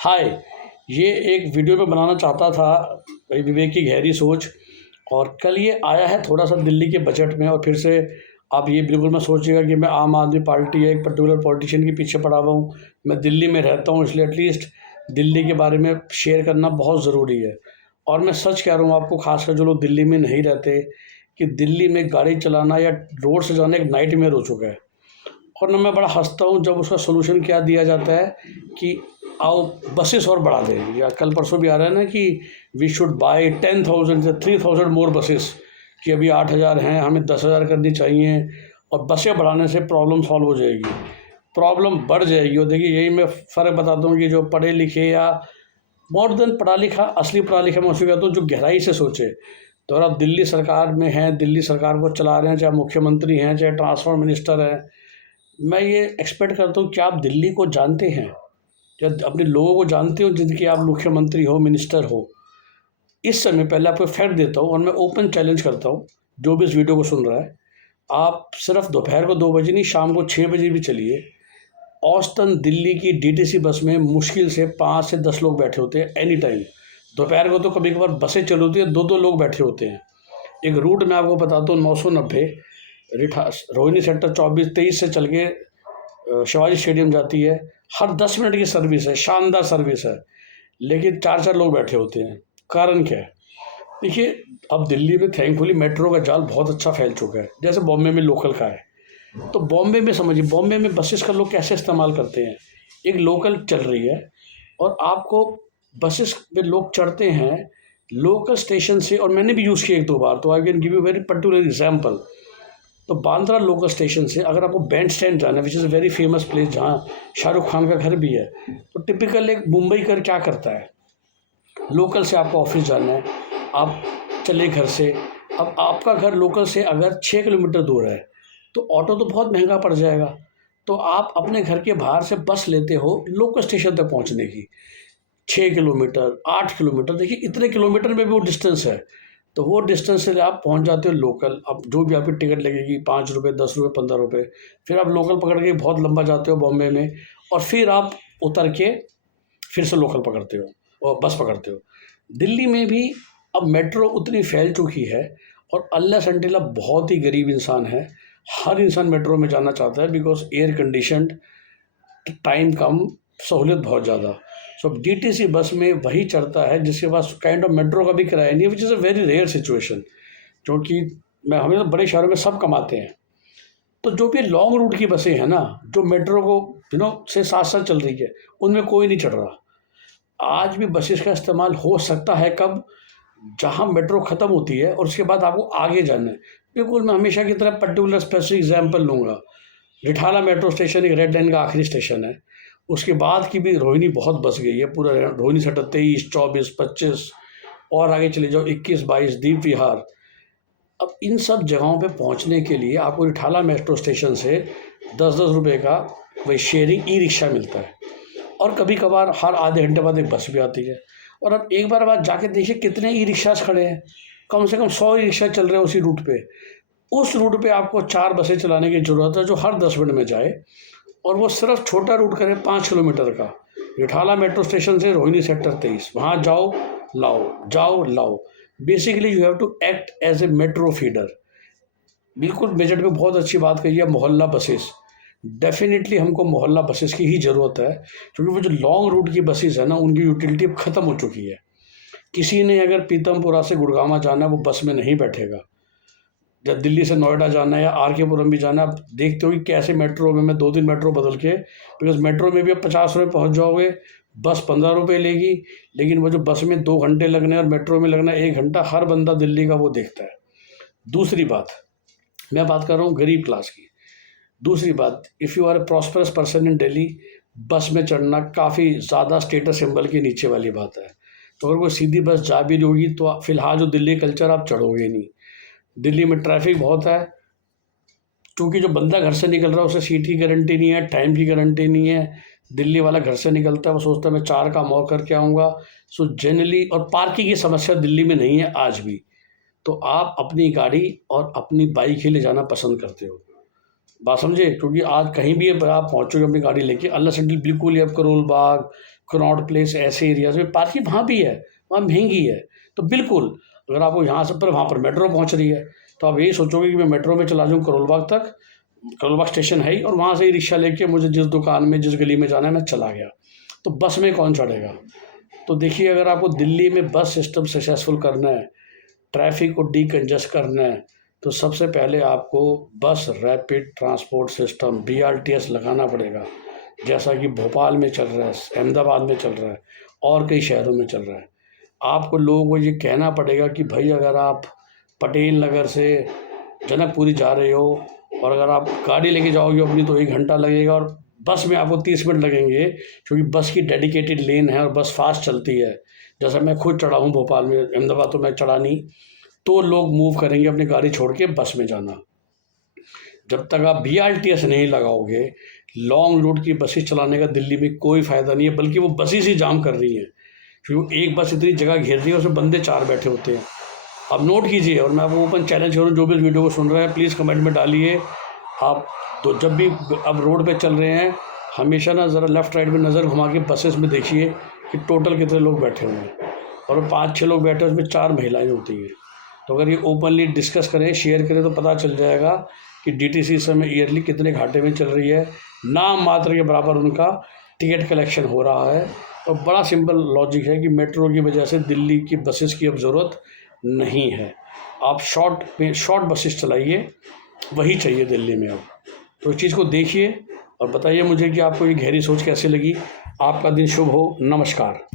हाय, ये एक वीडियो मैं बनाना चाहता था, विवेक की गहरी सोच। और कल ये आया है थोड़ा-सा दिल्ली के बजट में, और फिर से आप ये बिल्कुल मत सोचिएगा कि मैं आम आदमी पार्टी या एक पर्टिकुलर पॉलिटिशियन के पीछे पड़ा हुआ हूँ। मैं दिल्ली में रहता हूँ, इसलिए एटलीस्ट दिल्ली के बारे में शेयर करना बहुत ज़रूरी है। और मैं सच कह रहा हूँ आपको, ख़ासकर जो लोग दिल्ली में नहीं रहते, कि दिल्ली में गाड़ी चलाना या रोड से जाना एक नाइटमेयर हो चुका है। और ना मैं बड़ा हँसता हूँ जब उसका सॉल्यूशन क्या दिया जाता है कि आओ बसेस और बढ़ा दें, या कल परसों भी आ रहा है ना कि वी शुड बाय 10,000 से 3,000 मोर बसेस, कि अभी 8,000 हैं, हमें 10,000 करनी चाहिए, और बसें बढ़ाने से प्रॉब्लम सॉल्व हो जाएगी। प्रॉब्लम बढ़ जाएगी। और देखिए, यही मैं फ़र्क बताता हूँ कि जो पढ़े लिखे या मोर देन पढ़ा लिखा, असली पढ़ा लिखा मैं उसको कहता हूँ जो गहराई से सोचे। तो अगर आप दिल्ली सरकार में हैं, दिल्ली सरकार को चला रहे हैं, चाहे मुख्यमंत्री हैं, चाहे ट्रांसपोर्ट मिनिस्टर हैं, मैं ये एक्सपेक्ट करता हूँ कि आप दिल्ली को जानते हैं, या अपने लोगों को जानते हो जिनके आप मुख्यमंत्री हो, मिनिस्टर हो। इस समय पहले आपको फैक्ट देता हूँ, और मैं ओपन चैलेंज करता हूँ जो भी इस वीडियो को सुन रहा है, आप सिर्फ दोपहर को 2 बजे नहीं, शाम को 6 बजे भी चलिए। औसतन दिल्ली की डीटीसी बस में मुश्किल से 5 से 10 लोग बैठे होते हैं एनी टाइम। दोपहर को तो कभी कभार बसें चल होती है, 2-2 लोग बैठे होते हैं। एक रूट मैं आपको बताता हूँ, 990 रोहिणी सेक्टर 24-23 से चल के शिवाजी स्टेडियम जाती है। हर 10 मिनट की सर्विस है, शानदार सर्विस है, लेकिन 4-4 लोग बैठे होते हैं। कारण क्या है? देखिए, अब दिल्ली में थैंकफुली मेट्रो का जाल बहुत अच्छा फैल चुका है, जैसे बॉम्बे में लोकल का है। तो बॉम्बे में समझिए, बॉम्बे में बसेस का लोग कैसे इस्तेमाल करते हैं। एक लोकल चल रही है, और आपको बसेस में लोग चढ़ते हैं लोकल स्टेशन से, और मैंने भी यूज़ किया 1-2 बार, तो I can give you very particular example. तो बांद्रा लोकल स्टेशन से अगर आपको बैंड स्टैंड जाना है, which is a very famous place जहाँ शाहरुख खान का घर भी है, तो टिपिकल एक मुंबई कर क्या करता है, लोकल से आपको ऑफिस जाना है, आप चले घर से। अब आपका घर लोकल से अगर 6 किलोमीटर दूर है, तो ऑटो तो बहुत महंगा पड़ जाएगा। तो आप अपने घर के बाहर से बस लेते हो लोकल स्टेशन तक पहुंचने की। 6 किलोमीटर, 8 किलोमीटर, देखिए इतने किलोमीटर में भी वो डिस्टेंस है। तो वो डिस्टेंस से आप पहुंच जाते हो लोकल। अब जो भी आपकी टिकट लगेगी, 5 रुपये, 10 रुपये, 15 रुपये, फिर आप लोकल पकड़ के बहुत लंबा जाते हो बॉम्बे में, और फिर आप उतर के फिर से लोकल पकड़ते हो और बस पकड़ते हो। दिल्ली में भी अब मेट्रो उतनी फैल चुकी है, और अल्लाह संटिला बहुत ही गरीब इंसान है, हर इंसान मेट्रो में जाना चाहता है, बिकॉज एयर कंडीशनड, टाइम कम, सहूलियत बहुत ज़्यादा। सो डीटीसी बस में वही चढ़ता है जिसके पास काइंड ऑफ मेट्रो का भी किराया नहीं है, which is a very rare situation, क्योंकि मैं हमें तो बड़े शहरों में सब कमाते हैं। तो जो भी लॉन्ग रूट की बसें हैं ना, जो मेट्रो को से साथ साथ चल रही है, उनमें कोई नहीं चढ़ रहा। आज भी बसेस का इस्तेमाल हो सकता है कब? जहाँ मेट्रो ख़त्म होती है और उसके बाद आपको आगे जाना है। बिल्कुल मैं हमेशा की तरह पर्टिकुलर स्पेसिफिक एग्जांपल लूँगा। रिठाला मेट्रो स्टेशन एक रेड लाइन का आखिरी स्टेशन है। उसके बाद की भी रोहिणी बहुत बस गई है, पूरा रोहिणी सेक्टर 23, 24, 25, और आगे चले जाओ 21, 22, दीप विहार। अब इन सब जगहों पे पहुंचने के लिए आपको रिठाला मेट्रो स्टेशन से 10-10 रुपये का वही शेयरिंग ई रिक्शा मिलता है, और कभी कभार हर आधे घंटे बाद एक बस भी आती है। और अब एक बार बाद जाके देखिए कितने ई रिक्शाज खड़े हैं, कम से कम 100 ई रिक्शा चल रहे हैं उसी रूट पे। उस रूट पे आपको 4 बसें चलाने की ज़रूरत है, जो हर 10 मिनट में जाए, और वो सिर्फ छोटा रूट करे 5 किलोमीटर का। रिठाला मेट्रो स्टेशन से रोहिणी सेक्टर 23, वहाँ जाओ लाओ, जाओ लाओ। Basically you have to act as a metro feeder. बिल्कुल बजट में बहुत अच्छी बात कही है, मोहल्ला बसेस। डेफिनेटली हमको मोहल्ला बसेस की ही ज़रूरत है, क्योंकि वो जो लॉन्ग रूट की बसेस है ना, उनकी यूटिलिटी अब ख़त्म हो चुकी है। किसी ने अगर पीतमपुरा से गुड़गांव जाना है, वो बस में नहीं बैठेगा। जब दिल्ली से नोएडा जाना है या आर के पुरम भी जाना है, आप देखते हो कि कैसे मेट्रो में मैं 2-3 मेट्रो बदल के, बिकॉज मेट्रो में भी आप 50 रुपये पहुँच जाओगे, बस 15 रुपये लेगी, लेकिन वो जो बस में 2 घंटे लगने और मेट्रो में लगना 1 घंटा, हर बंदा दिल्ली का वो देखता है। दूसरी बात, मैं बात कर रहा हूँ गरीब क्लास की। दूसरी बात, if you are a prosperous person in Delhi, bus में चढ़ना काफ़ी ज़्यादा स्टेटस सिंबल के नीचे वाली बात है। तो अगर कोई सीधी बस जा भी रही होगी, तो फिलहाल जो दिल्ली कल्चर, आप चढ़ोगे नहीं। दिल्ली में ट्रैफिक बहुत है, क्योंकि जो बंदा घर से निकल रहा है उसे सीट की गारंटी नहीं है, टाइम की गारंटी नहीं है। दिल्ली वाला घर से निकलता है, वो सोचता है मैं 4 का मॉल करके आऊँगा। सो जनरली, और पार्किंग की समस्या दिल्ली में नहीं है आज भी। तो आप अपनी गाड़ी और अपनी बाइक ही ले जाना पसंद करते हो, बात समझे? क्योंकि आज कहीं भी आप पहुँचोगे अपनी गाड़ी लेके, अल्लाह से बिल्कुल ही आप करोल बाग, कनॉट प्लेस, ऐसे एरियाज में पार्किंग वहाँ भी है, वहाँ महंगी है। तो बिल्कुल अगर आपको यहाँ से पर वहाँ पर मेट्रो पहुँच रही है तो आप यही सोचोगे कि मैं मेट्रो में चला जाऊँ करोल बाग तक, करोल बाग स्टेशन है ही, और वहाँ से ही रिक्शा लेके मुझे जिस दुकान में जिस गली में जाना है मैं चला गया। तो बस में कौन चढ़ेगा? तो देखिए, अगर आपको दिल्ली में बस सिस्टम सक्सेसफुल करना है, ट्रैफिक को डीकंजेस्ट करना है, तो सबसे पहले आपको बस रैपिड ट्रांसपोर्ट सिस्टम BRTS लगाना पड़ेगा, जैसा कि भोपाल में चल रहा है, अहमदाबाद में चल रहा है और कई शहरों में चल रहा है। आपको लोगों को ये कहना पड़ेगा कि भाई अगर आप पटेल नगर से जनकपुरी जा रहे हो और अगर आप गाड़ी लेके जाओगे अपनी तो 1 घंटा लगेगा, और बस में आपको 30 मिनट लगेंगे, क्योंकि बस की डेडिकेटेड लेन है और बस फास्ट चलती है। जैसा मैं खुद चढ़ा हूँ भोपाल में, अहमदाबाद तो मैं चढ़ा नहीं, तो लोग मूव करेंगे अपनी गाड़ी छोड़ के बस में जाना। जब तक आप BRTS नहीं लगाओगे, लॉन्ग रूट की बसेस चलाने का दिल्ली में कोई फ़ायदा नहीं है, बल्कि वो बसेस ही जाम कर रही हैं, क्योंकि एक बस इतनी जगह घेर रही है, उसमें बंदे 4 बैठे होते हैं। आप नोट कीजिए, और मैं आपको ओपन चैलेंज करूँ, जो भी इस वीडियो को सुन रहे हैं प्लीज़ कमेंट में डालिए आप। तो जब भी अब रोड पे चल रहे हैं, हमेशा ना ज़रा लेफ़्ट राइट में नज़र घुमा के बसेस में देखिए कि टोटल कितने लोग बैठे हुए हैं, और 5-6 लोग बैठे हैं, उसमें 4 महिलाएँ होती हैं। तो अगर ये ओपनली डिस्कस करें, शेयर करें, तो पता चल जाएगा कि DTC इस समय ईयरली कितने घाटे में चल रही है। नाम मात्र के बराबर उनका टिकट कलेक्शन हो रहा है। और बड़ा सिंपल लॉजिक है कि मेट्रो की वजह से दिल्ली की बसेस की अब ज़रूरत नहीं है। आप शॉर्ट बसेस चलाइए, वही चाहिए दिल्ली में अब। तो इस चीज़ को देखिए और बताइए मुझे कि आपको ये गहरी सोच कैसे लगी। आपका दिन शुभ हो। नमस्कार।